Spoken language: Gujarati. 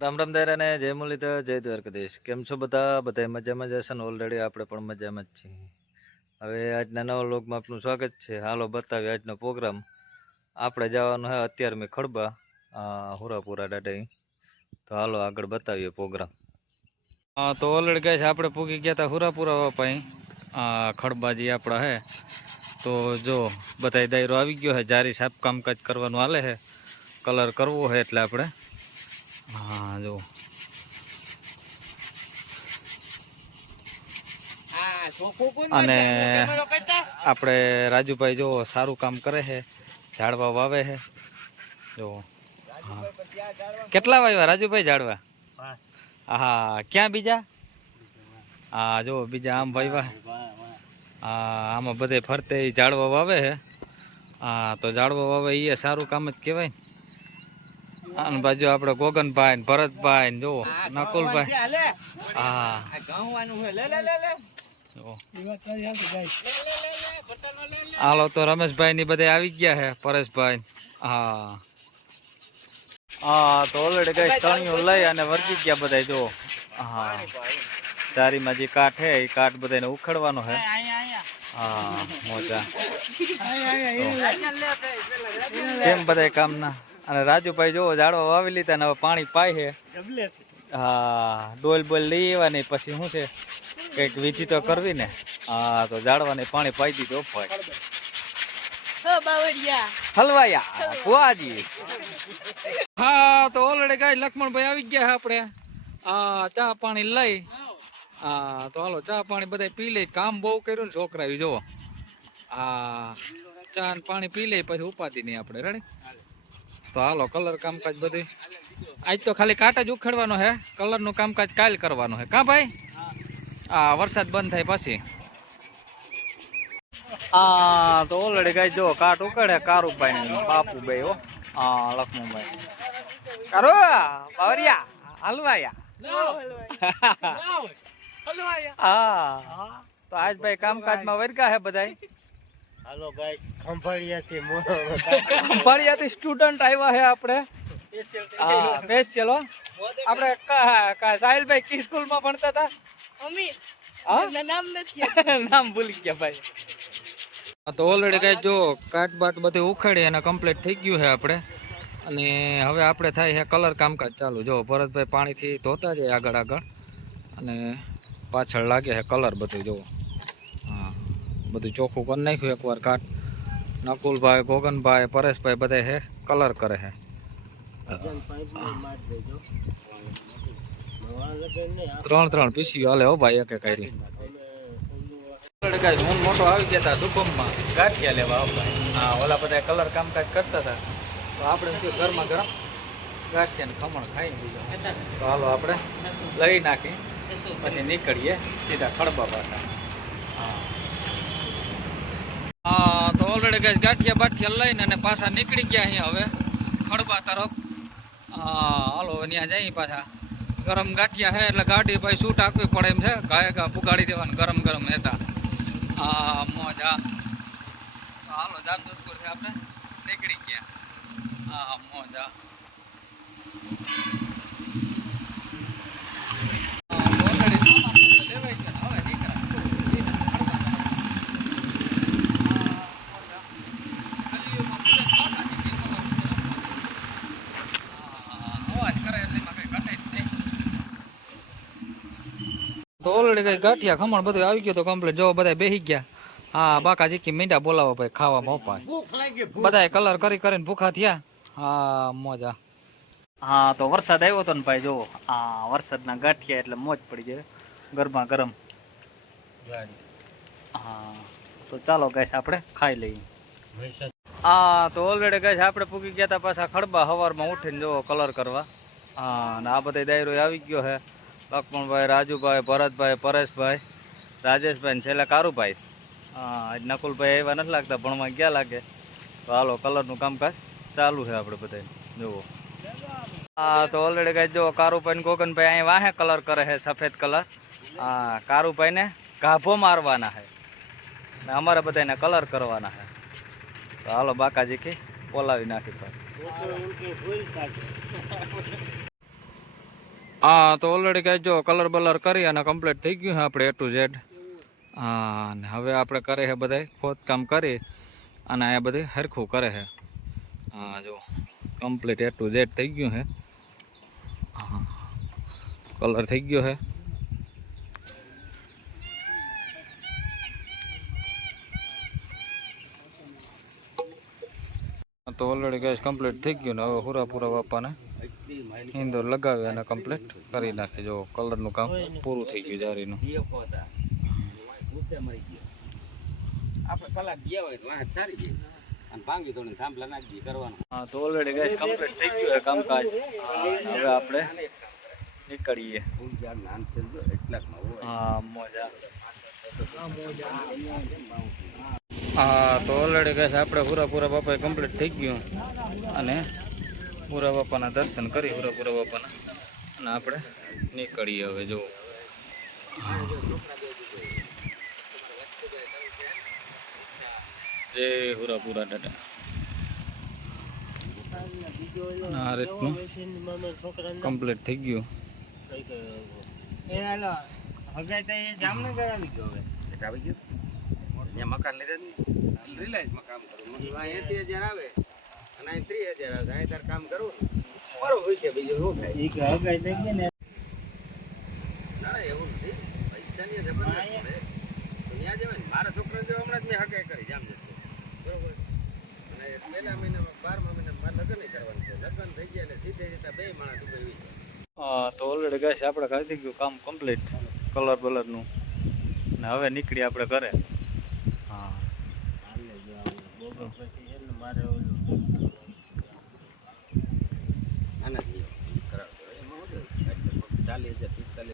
રામ રામ દાયરા ને જય મુરલીધર જય દ્વારકાધીશ. કેમ છો બધા મજામાં જ હશે ને? ઓલરેડી આપણે પણ મજામાં જ છીએ. હવે આજના નવા વ્લોગમાં આપનું સ્વાગત છે. હાલો બતાવીએ આજનો પ્રોગ્રામ. આપણે જવાનું છે અત્યારે મેં ખડબા હુરાપુરા દાડાઈ. તો હાલો આગળ બતાવીએ પ્રોગ્રામ. તો ઓલરેડી કહે છે આપણે પૂગી ગયા હતા હુરાપુરા પાસે ખડબાજી આપણા હે. તો જો બધા દાયરો આવી ગયો છે. જારી સાફ કામકાજ કરવાનું હાલે છે. કલર કરવો છે એટલે આપણે હા જો અને આપણે રાજુભાઈ જો સારું કામ કરે છે, ઝાડવા વાવે છે જો. કેટલા વાવ્યા રાજુભાઈ ઝાડવા? હા ક્યાં બીજા? હા જો બીજા આમ વાવ્યા. હા આમાં બધે ફરતે ઝાડવા વાવે છે. હા તો ઝાડવા વાવે એ સારું કામ જ કહેવાય. અને બાજુ આપડે ગોગનભાઈ ભરતભાઈ જો નકુલભાઈ. હા હાલો તો રમેશભાઈ ની બધા આવી ગયા છે, પરેશભાઈ. હા હા તો ઓલરેડી કઈ તણીઓ લઈ અને વર્ગી ગયા બધા જો. હા ચારીમાં જે કાઠ છે એ કાઠ બધાને ઉખડવાનો છે. હા મોજા કેમ બધા કામના. અને રાજુભાઈ જો ઝાડવા વાવી લીધા ને હવે પાણી પાય છે. હા ડોલ બોલ લઈ આવવાની પછી શું છે કઈક વીજી તો કરવી ને. હા તો ઝાડવાને પાણી પાઈ દીધો હલવાયા ફુવાજી. હા તો ઓલરેડી ગાય લક્ષ્મણભાઈ આવી ગયા આપણે ચા પાણી લઈ. હા તો હાલો ચા પાણી બધા પી લે. કામ બહુ કર્યું ને છોકરા જોવો. હા ચા પાણી પી લે પછી ઉપાધિ નહીં આપણે. રેડી તો હાલો કલર કામકાજ બધું આજ તો ખાલી કાંટા જ ઉખેડવાનો હે. કલર નું કામકાજ કાલ કરવાનું હે. કા ભાઈ? હા વરસાદ બંધ થાય પછી. હા તો ઓલરેડી કઈ જો કાટ ઉખેડે કારુભાઈ ને બાપુભાઈ. હો હા લક્ષ્મણભાઈ કારો બાવરિયા હલવાયા. હા તો આજ ભાઈ કામકાજમાં વર્ગા હે બધા. હાલો ગાઈસ ખંભાળિયાથી ખંભાળિયાથી સ્ટુડન્ટ આવ્યા છે આપણે. હા બેસ ચલો. આપણે સાહિલભાઈ કી સ્કૂલમાં ભણતા હતા? નામ ભૂલી ગયા ભાઈ. તો ઓલરેડી કઈ જો કાટ બાટ બધું ઉખાડી અને કમ્પ્લીટ થઈ ગયું છે આપણે. અને હવે આપણે થાય છે કલર કામકાજ ચાલુ. જો ભરતભાઈ પાણીથી ધોતા જાય આગળ અને પાછળ લાગે છે કલર બધું જોવો. હા બધું ચોખ્ખું કરી નાખ્યું એકવાર કાટ. નકુલભાઈ ગોગનભાઈ પરેશભાઈ બધા હે કલર કરે છે. ત્રણ પીસી હાલે હો ભાઈ એક કરી. મોટો આવી ગયા હતા દુબમમાં ગાંઠિયા લેવા. હા ઓલા બધા કલર કામકાજ કરતા હતા તો આપણે ગરમા ગરમ ગાંઠિયા ને ખમણ ખાઈ દીધો. તો હાલો આપણે લઈ નાખી પછી નીકળીએ સીધા ખડબા પાછા. હા તો ઓલરેડી ગઈ ગાંઠિયા બાઠિયા લઈને અને પાછા નીકળી ગયા અહીંયા હવે ખડબા તરફ. હાલો ત્યાં જઈ પાછા. ગરમ ગાંઠિયા છે એટલે ગાડી ભાઈ શૂટ આપવી પડે એમ છે. ઘા પુગાડી દેવાનું ગરમ ગરમ હતા. હા મોજા. હાલો જામજોધપુર થી આપણે નીકળી ગયા. હા મોજા. તો ઓલરેડી કઈ ગાંઠિયા ખમણ બધું આવી ગયું તો કમ્પ્લીટ. જો બધા બેસી ગયા. હા બાકા જીકી મીંડા બોલાવો ભાઈ ખાવામાં બધા કલર કરી કરીને ભૂખા થયા. હા મોજા. હા તો વરસાદ આવ્યો હતો ને ભાઈ જો હા વરસાદના ગાંઠિયા એટલે મોજ પડી જાય ગરમા ગરમ. હા તો ચાલો ગાઈસ આપણે ખાઈ લઈએ. હા તો ઓલરેડી ગાઈસ આપણે પૂગી ગયા હતા પાછા ખડબા સવારમાં ઉઠીને જો કલર કરવા. હા અને આ બધા દાયરો આવી ગયો છે. લક્ષ્મણભાઈ, રાજુભાઈ, ભરતભાઈ, પરેશભાઈ, રાજેશભાઈ ને છેલ્લા કારુભાઈ. હા આજ નકુલભાઈ આવ્યા નથી લાગતા ભણવા ગયા લાગે. તો હાલો કલરનું કામકાજ ચાલુ છે આપણે બધા જુઓ. હા તો ઓલરેડી કઈ જો કારુભાઈ ને ગોગનભાઈ અહીં વાહે કલર કરે છે સફેદ કલર. હા કારુભાઈ ને ગાભો મારવાના છે ને અમારે બધાને કલર કરવાના છે. તો હાલો બાકાજી કે બોલાવી નાખી. હા તો ઓલરેડી કાંઈ જો કલર બલર કરી અને કમ્પ્લીટ થઈ ગયું છે આપણે A to Z. હા અને હવે આપણે કરે છે બધા ખોદકામ કરી અને આ બધે હરખું કરે છે. હા જો કમ્પ્લીટ A to Z થઈ ગયું છે. હા કલર થઈ ગયો છે. તો ઓલરેડી ગેસ કમ્પ્લીટ થઈ ગયું ને હવે પૂરા બાપાને ઇન્દોર લગાવી અને કમ્પ્લીટ કરી નાખી. જો કલરનું કામ પૂરું થઈ ગયું જારીનું. હા તો ઓલરેડી ગેસ કમ્પ્લીટ થઈ ગયું છે કામકાજ. હવે આપણે નીકળીએ. હા મોજા. હા તો ઓલરેડી ગેસ આપણે પૂરા બાપાએ કમ્પ્લીટ થઈ ગયું અને પૂરા બાપાના દર્શન કરી પૂરા બાપાના અને આપણે નીકળીએ હવે. જો જય હુરાપુરા દાદા. આ રીતનું કમ્પ્લીટ થઈ ગયું. મકાન રિલાયન્સ માં કામ કરું 80,000 આવે અને 30,000 આવે. અહીં તાર કામ કરવું બરોબર હોય છે. બીજું શું થાય ના એવું નથી. પૈસાની જબરદસ્ત છે. ત્યાં જવાય ને મારા છોકરા જો હમણાં જ મેં હગાઈ કરી જામ જશે બરોબર. અને પહેલા મહિનામાં 12મા મહિનામાં લગ્ન નહીં કરવાનું છે. લગ્ન થઈ ગયા એટલે સીધે સીધા બે માણસ દુબઈ આવી જાય. હા તો ઓલરેડી ગેસ આપણે કરી થઈ ગયું કામ કમ્પ્લીટ કલર બલરનું ને હવે નીકળી આપણે ઘરે. હા મારે આના 40,000 45,000